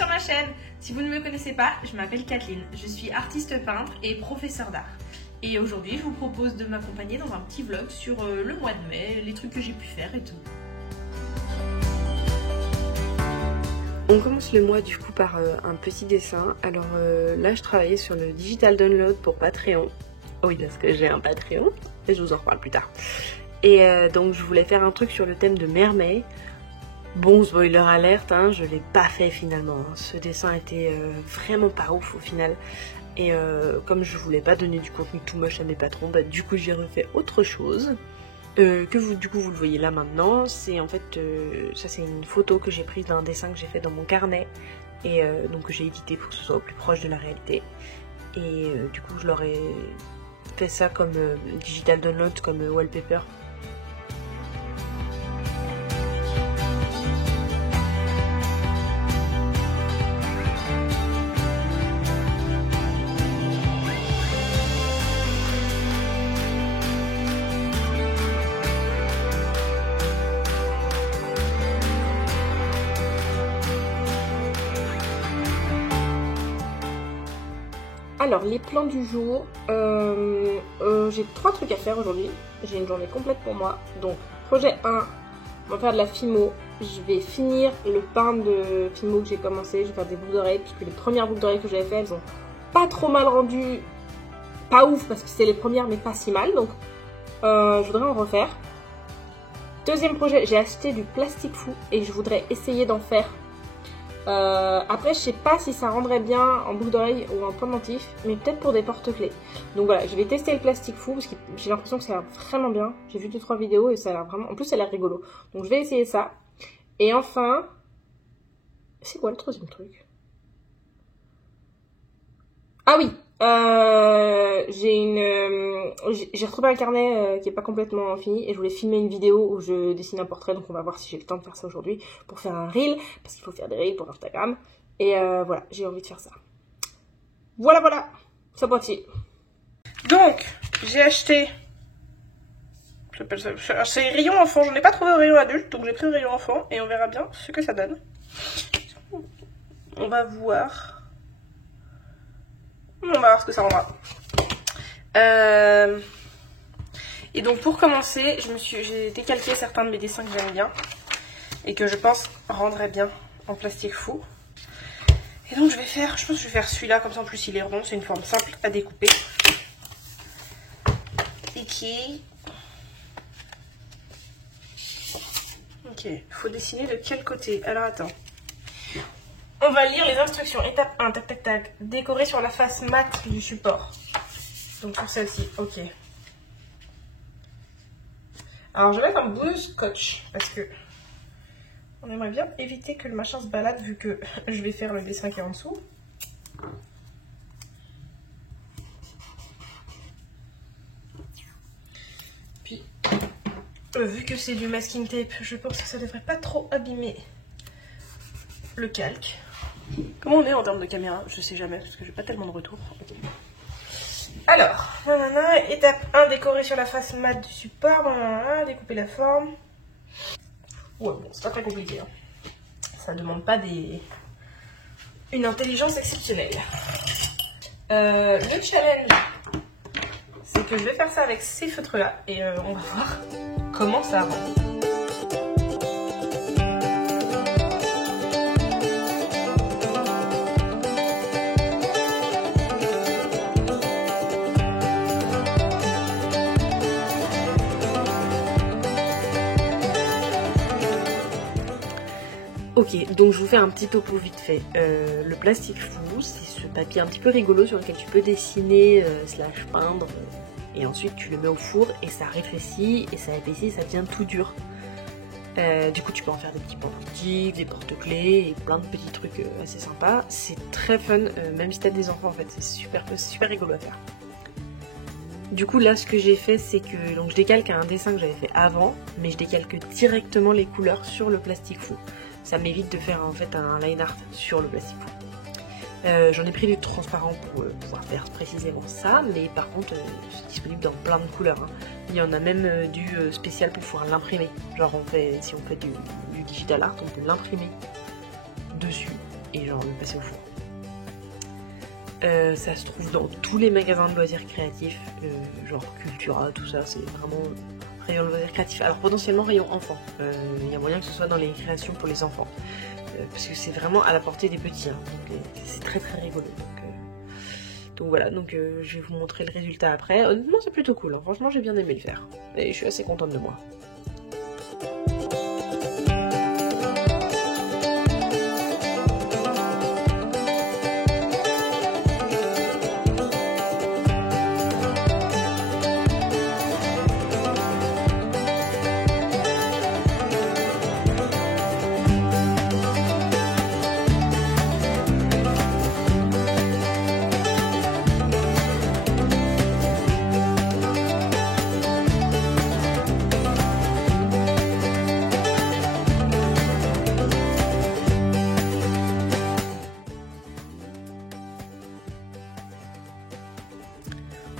sur ma chaîne. Si vous ne me connaissez pas, je m'appelle Kathleen, je suis artiste peintre et professeure d'art. Et aujourd'hui, je vous propose de m'accompagner dans un petit vlog sur le mois de mai, les trucs que j'ai pu faire et tout. On commence le mois du coup par un petit dessin. Alors là, je travaillais sur le digital download pour Patreon. Oui, parce que j'ai un Patreon et je vous en reparle plus tard. Et donc je voulais faire un truc sur le thème de mermaid. Bon, spoiler alerte, hein, je l'ai pas fait finalement. Ce dessin était vraiment pas ouf au final. Et comme je voulais pas donner du contenu too much à mes patrons, bah, du coup j'ai refait autre chose. Que vous, du coup vous le voyez là maintenant. C'est en fait, ça c'est une photo que j'ai prise d'un dessin que j'ai fait dans mon carnet. Et donc que j'ai édité pour que ce soit au plus proche de la réalité. Et du coup je leur ai fait ça comme digital download, comme wallpaper. Alors, les plans du jour, j'ai 3 trucs à faire aujourd'hui. J'ai une journée complète pour moi. Donc, projet 1, on va faire de la fimo. Je vais finir le pain de fimo que j'ai commencé. Je vais faire des boucles d'oreilles, puisque les premières boucles d'oreilles que j'avais fait, elles ont pas trop mal rendu. Pas ouf, parce que c'était les premières, mais pas si mal. Donc, je voudrais en refaire. Deuxième projet, j'ai acheté du plastique fou et je voudrais essayer d'en faire. Après, je sais pas si ça rendrait bien en boucle d'oreille ou en pendentif, mais peut-être pour des porte-clés. Donc voilà, je vais tester le plastique fou parce que j'ai l'impression que ça a l'air vraiment bien. J'ai vu 2-3 vidéos et ça a l'air vraiment. En plus, ça a l'air rigolo. Donc je vais essayer ça. Et enfin, c'est quoi le troisième truc? Ah oui, j'ai retrouvé un carnet qui est pas complètement fini et je voulais filmer une vidéo où je dessine un portrait, donc on va voir si j'ai le temps de faire ça aujourd'hui pour faire un reel, parce qu'il faut faire des reels pour Instagram. Et voilà, j'ai envie de faire ça. Voilà, c'est parti. Donc, j'ai acheté, c'est rayon enfant, j'en ai pas trouvé au rayon adulte, donc j'ai pris le rayon enfant et on verra bien ce que ça donne. On va voir ce que ça rendra. Et donc pour commencer, j'ai décalqué certains de mes dessins que j'aime bien et que je pense rendraient bien en plastique fou. Et donc je pense que je vais faire celui-là, comme ça en plus il est rond, c'est une forme simple à découper. Ok, il faut dessiner de quel côté? Alors attends. On va lire les instructions. Étape 1, tac tac tac. Décorer sur la face mat du support. Donc sur celle-ci, ok. Alors je vais mettre un bout de scotch parce que on aimerait bien éviter que le machin se balade vu que je vais faire le dessin qui est en dessous. Puis vu que c'est du masking tape, je pense que ça devrait pas trop abîmer le calque. Comment on est en termes de caméra? Je sais jamais parce que j'ai pas tellement de retours. Alors, étape 1, décorer sur la face mat du support, découper la forme. Ouais, bon, c'est pas très compliqué. Hein. Ça demande pas une intelligence exceptionnelle. Le challenge, c'est que je vais faire ça avec ces feutres-là et on va voir comment ça rend. Ok, donc je vous fais un petit topo vite fait. Le plastique fou, c'est ce papier un petit peu rigolo sur lequel tu peux dessiner, slash peindre, et ensuite tu le mets au four et ça rétrécit et ça épaissit, ça devient tout dur. Du coup tu peux en faire des petits pendentifs, des porte-clés et plein de petits trucs assez sympas. C'est très fun, même si t'as des enfants en fait, c'est super rigolo à faire. Du coup là ce que j'ai fait c'est que donc, je décalque un dessin que j'avais fait avant, mais je décalque directement les couleurs sur le plastique fou. Ça m'évite de faire en fait un line art sur le plastique fou. J'en ai pris du transparent pour pouvoir faire précisément ça, mais par contre c'est disponible dans plein de couleurs. Hein. Il y en a même du spécial pour pouvoir l'imprimer. Genre si on fait du digital art, on peut l'imprimer dessus et genre le passer au four. Ça se trouve dans tous les magasins de loisirs créatifs, genre Cultura, tout ça, c'est vraiment rayon loisirs créatifs. Alors potentiellement rayon enfants, il y a moyen que ce soit dans les créations pour les enfants, parce que c'est vraiment à la portée des petits, hein, donc c'est très très rigolo. Donc voilà, donc je vais vous montrer le résultat après. Honnêtement c'est plutôt cool, hein. Franchement j'ai bien aimé le faire, et je suis assez contente de moi.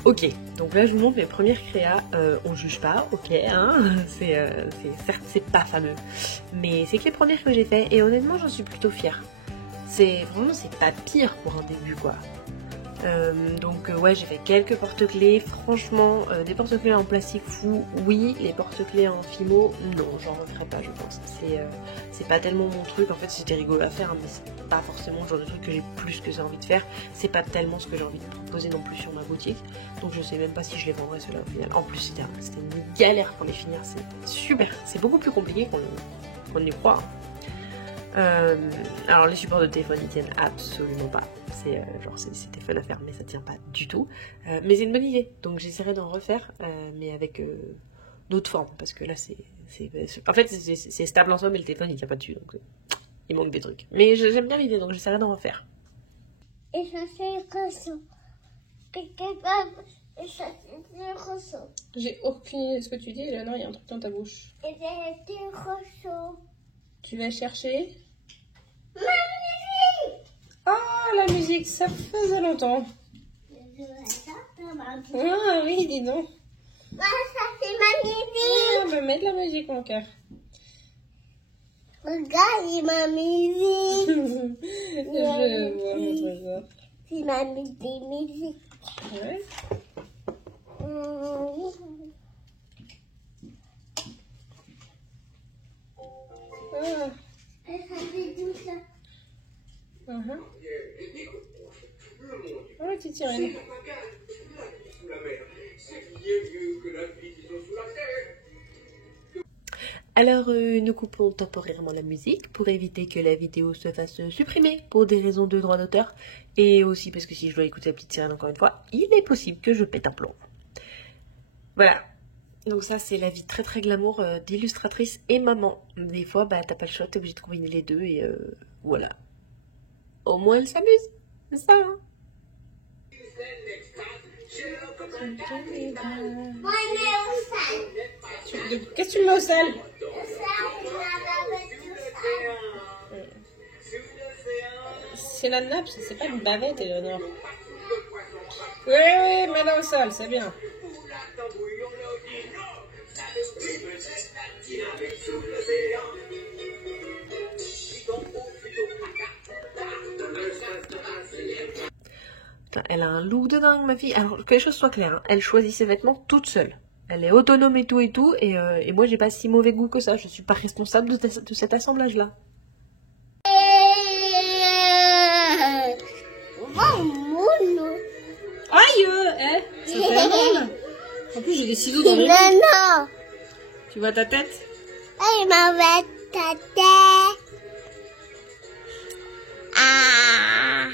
Ok, donc là je vous montre mes premières créas, on juge pas, ok, hein, certes c'est pas fameux, mais c'est que les premières que j'ai fait et honnêtement j'en suis plutôt fière. Vraiment c'est pas pire pour un début quoi. Donc ouais j'ai fait quelques porte-clés, franchement des porte-clés en plastique fou, oui, les porte-clés en fimo, non, j'en referai pas je pense, c'est pas tellement mon truc, en fait c'était rigolo à faire mais c'est pas forcément le genre de truc que j'ai plus que ça envie de faire, c'est pas tellement ce que j'ai envie de proposer non plus sur ma boutique, donc je sais même pas si je les vendrai ceux-là au final. En plus c'était une galère pour les finir, c'est super, c'est beaucoup plus compliqué qu'on y croit. Alors les supports de téléphone ils tiennent absolument pas, c'était fun à faire mais ça tient pas du tout, mais c'est une bonne idée, donc j'essaierai d'en refaire mais avec d'autres formes, parce que là en fait c'est stable en soi mais le téléphone il tient pas dessus, donc il manque des trucs, mais j'aime bien l'idée donc j'essaierai d'en refaire. Et ça fait ressort. Et ça fait ressort. J'ai aucune idée de ce que tu dis, Eleanor, il y a un truc dans ta bouche. Et ça fait ressort. Tu vas chercher Ma musique. Oh, la musique, ça faisait longtemps. Ah oui, dis donc. Ça c'est ma musique. On va mettre la musique, mon cœur. Regarde, ma musique. Je vois mon trésor. C'est ma musique. Ouais. Ah. Ça fait tout ça. Oh, petite sirène. Alors nous coupons temporairement la musique pour éviter que la vidéo se fasse supprimer pour des raisons de droit d'auteur, et aussi parce que si je dois écouter la petite sirène encore une fois, il est possible que je pète un plomb. Voilà, donc ça c'est la vie très très glamour d'illustratrice et maman. Des fois bah t'as pas le choix, t'es obligé de combiner les deux et voilà. Au moins elle s'amuse, c'est ça hein. Moi, je mets au sel. Qu'est-ce que tu mets au sel? C'est la nappe, c'est pas une bavette, Eleanor. Oui, mets-la au sol, c'est bien. Elle a un look de dingue, ma fille. Alors, que les choses soient claires, hein, elle choisit ses vêtements toute seule. Elle est autonome et tout, et moi j'ai pas si mauvais goût que ça. Je suis pas responsable de cet assemblage-là. Aïe, ça fait mal. En plus j'ai des ciseaux dans les mains. Non. Tu vois ta tête? Elle m'avait ta tête. Ah.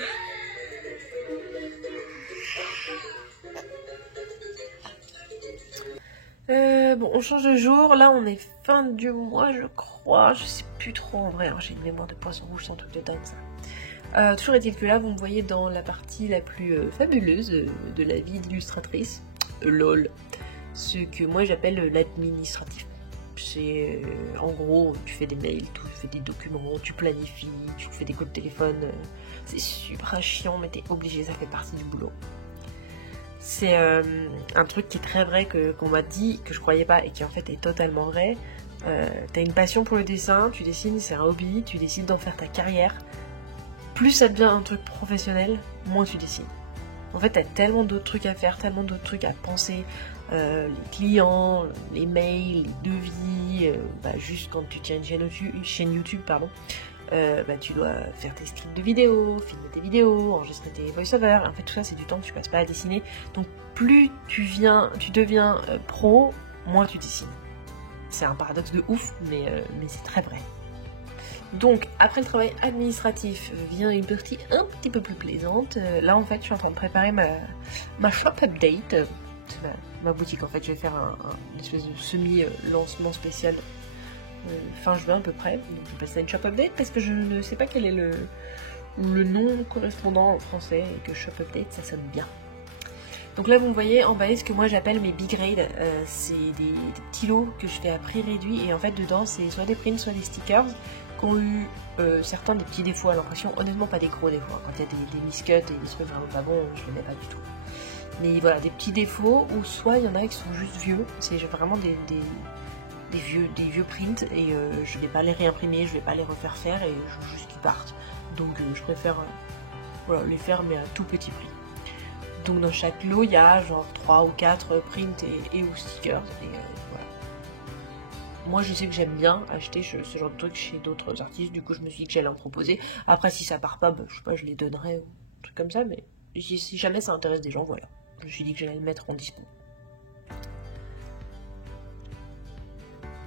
Bon, on change de jour. Là, on est fin du mois, je crois. Je sais plus trop en vrai. J'ai une mémoire de poisson rouge, c'est un truc de dingue ça. Toujours est-il que là, vous me voyez dans la partie la plus fabuleuse de la vie d'illustratrice. LOL. Ce que moi j'appelle l'administratif. C'est en gros, tu fais des mails, tu fais des documents, tu planifies, tu fais des coups de téléphone. C'est super chiant, mais t'es obligé, ça fait partie du boulot. C'est un truc qui est très vrai qu'on m'a dit, que je croyais pas et qui en fait est totalement vrai. T'as une passion pour le dessin, tu dessines, c'est un hobby, tu décides d'en faire ta carrière. plus ça devient un truc professionnel, moins tu dessines. En fait, t'as tellement d'autres trucs à faire, tellement d'autres trucs à penser, les clients, les mails, les devis, juste quand tu tiens une chaîne YouTube, tu dois faire tes scripts de vidéos, filmer tes vidéos, enregistrer tes voice-over. En fait, tout ça, c'est du temps que tu passes pas à dessiner. Donc, plus tu deviens pro, moins tu dessines. C'est un paradoxe de ouf, mais c'est très vrai. Donc, après le travail administratif, vient une partie un petit peu plus plaisante. Là, en fait, je suis en train de préparer ma shop update. C'est ma boutique, en fait. Je vais faire une espèce de semi-lancement spécial fin juin à peu près. Donc, je vais passer à une shop update parce que je ne sais pas quel est le nom correspondant en français et que shop update, ça sonne bien. Donc là, vous me voyez emballé ce que moi j'appelle mes big grades. C'est des petits lots que je fais à prix réduit et en fait, dedans, c'est soit des prints, soit des stickers qui ont eu certains des petits défauts à l'impression, honnêtement pas des gros défauts. Quand il y a des miscuts et des trucs vraiment pas bons, je les mets pas du tout. Mais voilà, des petits défauts, ou soit il y en a qui sont juste vieux, c'est vraiment des vieux prints et je vais pas les réimprimer, je vais pas les refaire faire et je veux juste qu'ils partent. Donc je préfère les faire mais à tout petit prix. Donc dans chaque lot, il y a genre 3 ou 4 prints et ou stickers et voilà. Moi, je sais que j'aime bien acheter ce genre de trucs chez d'autres artistes, du coup, je me suis dit que j'allais en proposer. Après, si ça part pas, je sais pas, je les donnerai, ou un truc comme ça, mais si jamais ça intéresse des gens, voilà. Je me suis dit que j'allais le mettre en dispo.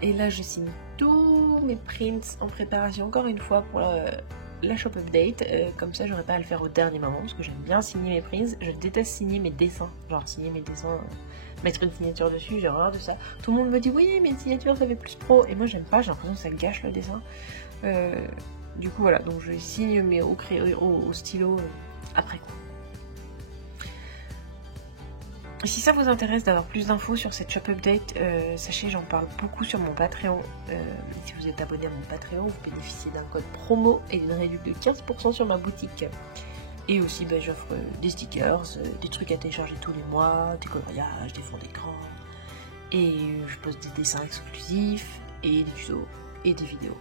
Et là, je signe tous mes prints en préparation, encore une fois, pour la shop update. Comme ça, j'aurais pas à le faire au dernier moment, parce que j'aime bien signer mes prints. Je déteste signer mes dessins, mettre une signature dessus, j'ai horreur de ça. Tout le monde me dit oui, mais une signature ça fait plus pro, et moi j'aime pas, j'ai l'impression que ça gâche le dessin. Du coup voilà, donc je signe mais au stylo après coup. Si ça vous intéresse d'avoir plus d'infos sur cette shop update, sachez j'en parle beaucoup sur mon Patreon. Si vous êtes abonné à mon Patreon, vous bénéficiez d'un code promo et d'une réduction de 15% sur ma boutique. Et aussi, j'offre des stickers, des trucs à télécharger tous les mois, des coloriages, des fonds d'écran. Et je poste des dessins exclusifs, et des tutos, et des vidéos.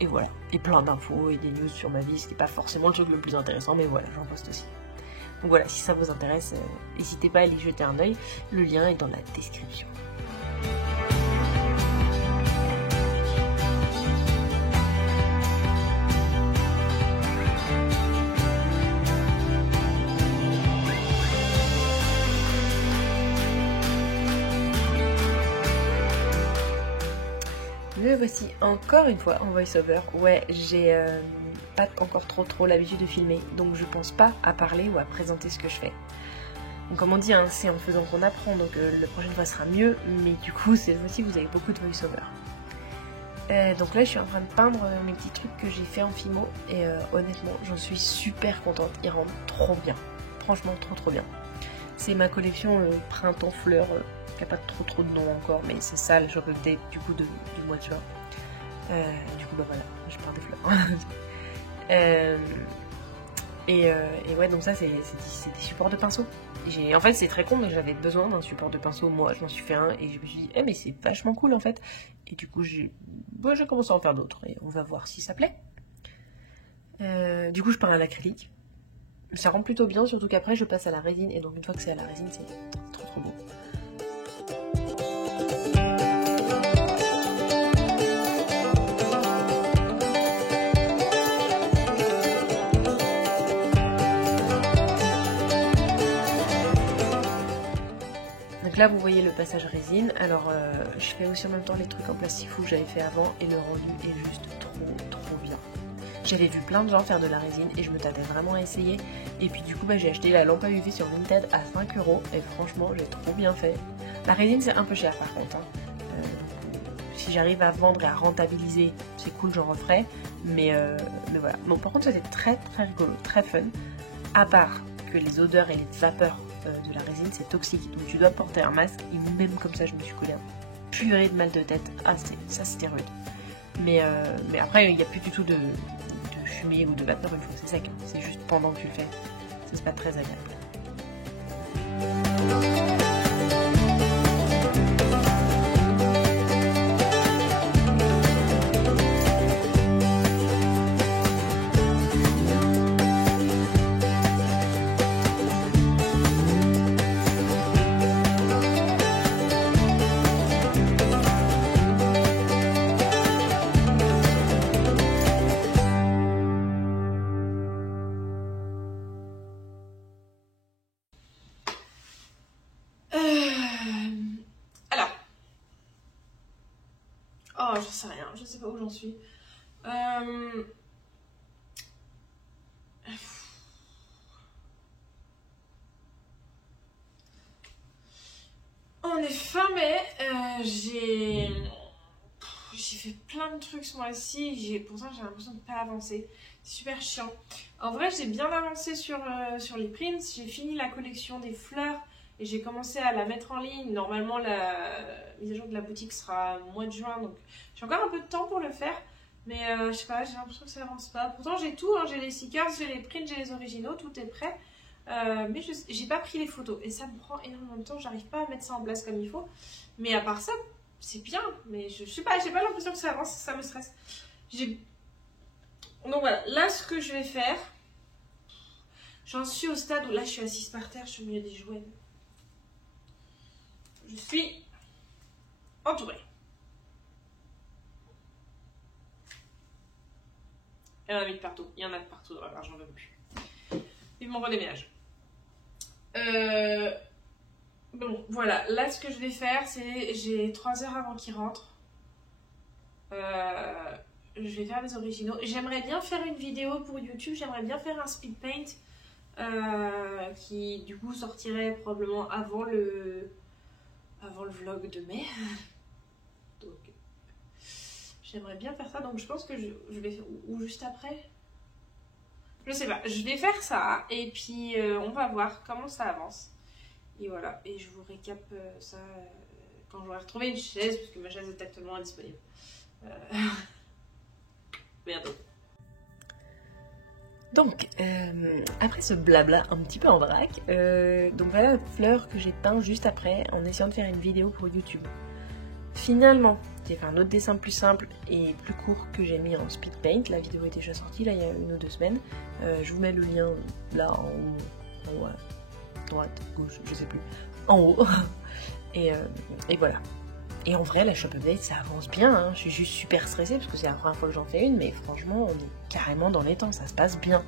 Et voilà. Et plein d'infos et des news sur ma vie, ce qui n'est pas forcément le truc le plus intéressant, mais voilà, j'en poste aussi. Donc voilà, si ça vous intéresse, n'hésitez pas à aller jeter un œil. Le lien est dans la description. Me voici encore une fois en voice-over. Ouais, j'ai pas encore trop l'habitude de filmer, donc je pense pas à parler ou à présenter ce que je fais. Donc comme on dit, hein, c'est en faisant qu'on apprend, donc la prochaine fois sera mieux, mais du coup cette fois-ci vous avez beaucoup de voice-over. Donc là je suis en train de peindre mes petits trucs que j'ai fait en Fimo, et honnêtement j'en suis super contente, ils rendent trop bien, franchement trop bien. C'est ma collection printemps fleurs, qui n'a pas trop de nom encore, mais c'est ça le shop update du coup du mois de juin. Du coup voilà, je peins des fleurs. Et ouais, donc ça c'est des supports de pinceau. En fait c'est très con, mais j'avais besoin d'un support de pinceau, moi je m'en suis fait un et je me suis dit mais c'est vachement cool en fait. Et du coup j'ai commencé à en faire d'autres et on va voir si ça plaît. Du coup je peins à l'acrylique. Ça rend plutôt bien, surtout qu'après je passe à la résine, et donc une fois que c'est à la résine c'est trop beau. Donc là vous voyez le passage résine, alors je fais aussi en même temps les trucs en plastique fou que j'avais fait avant, et le rendu est juste trop bien. J'avais vu plein de gens faire de la résine et je me tâtais vraiment à essayer, et puis du coup j'ai acheté la lampe à UV sur Vinted à 5 € et franchement j'ai trop bien fait. La résine c'est un peu cher par contre, hein. Si j'arrive à vendre et à rentabiliser c'est cool, j'en referai, mais voilà. Bon par contre c'était très rigolo, très fun, à part que les odeurs et les vapeurs de la résine c'est toxique, donc tu dois porter un masque, et même comme ça je me suis collé un purée de mal de tête, ça c'était rude. Mais après il n'y a plus du tout de fumée ou de vapeur une fois c'est sec, hein. C'est juste pendant que tu le fais, ça c'est pas très agréable. j'en sais rien, je sais pas où j'en suis. On est fin mai, j'ai fait plein de trucs ce mois-ci, pourtant j'ai l'impression de pas avancer, c'est super chiant. En vrai j'ai bien avancé sur les prints, j'ai fini la collection des fleurs et j'ai commencé à la mettre en ligne. Normalement la mise à jour de la boutique sera au mois de juin, donc j'ai encore un peu de temps pour le faire. Mais je sais pas, j'ai l'impression que ça avance pas. Pourtant j'ai tout, hein, j'ai les stickers, j'ai les prints, j'ai les originaux, tout est prêt. Mais j'ai pas pris les photos et ça me prend énormément de temps, j'arrive pas à mettre ça en place comme il faut. Mais à part ça, c'est bien, mais je sais pas, j'ai pas l'impression que ça avance, ça me stresse. Donc voilà, là ce que je vais faire, j'en suis au stade où là je suis assise par terre, je suis au milieu des jouets. Je suis entourée. Il y en a mis de partout, il y en a de partout dans la barre, j'en veux plus. Vivement redéménage. Bon, voilà, là ce que je vais faire, c'est j'ai 3 heures avant qu'il rentre. Je vais faire les originaux. J'aimerais bien faire une vidéo pour YouTube, j'aimerais bien faire un speed paint qui du coup sortirait probablement avant le vlog de mai. Donc j'aimerais bien faire ça, donc je pense que je vais faire ou juste après. Je sais pas, je vais faire ça et puis on va voir comment ça avance. Et voilà, et je vous récap ça quand j'aurai retrouvé une chaise, parce que ma chaise est actuellement indisponible. Bientôt. Donc, après ce blabla un petit peu en vrac, donc voilà la fleur que j'ai peint juste après en essayant de faire une vidéo pour YouTube. Finalement, j'ai fait un autre dessin plus simple et plus court que j'ai mis en speed paint. La vidéo est déjà sortie là il y a 1 ou 2 semaines. Je vous mets le lien là en haut, droite, gauche, je sais plus, en haut. Et voilà. Et en vrai, la shop update ça avance bien, hein. Je suis juste super stressée parce que c'est la première fois que j'en fais une, mais franchement, on est carrément dans les temps, ça se passe bien.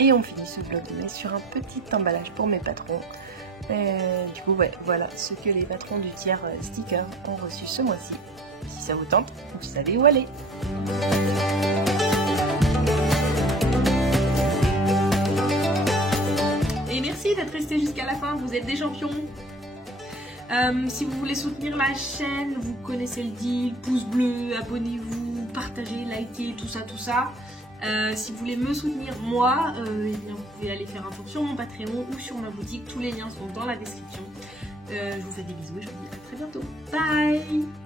Et on finit ce vlog de mai sur un petit emballage pour mes patrons. Du coup, ouais, voilà ce que les patrons du tiers sticker ont reçu ce mois-ci. Si ça vous tente, vous savez où aller. Et merci d'être resté jusqu'à la fin, vous êtes des champions. Si vous voulez soutenir la chaîne, vous connaissez le deal, pouce bleu, abonnez-vous, partagez, likez, tout ça, tout ça. Si vous voulez me soutenir moi, eh bien, vous pouvez aller faire un tour sur mon Patreon ou sur ma boutique, tous les liens sont dans la description. Je vous fais des bisous et je vous dis à très bientôt. Bye!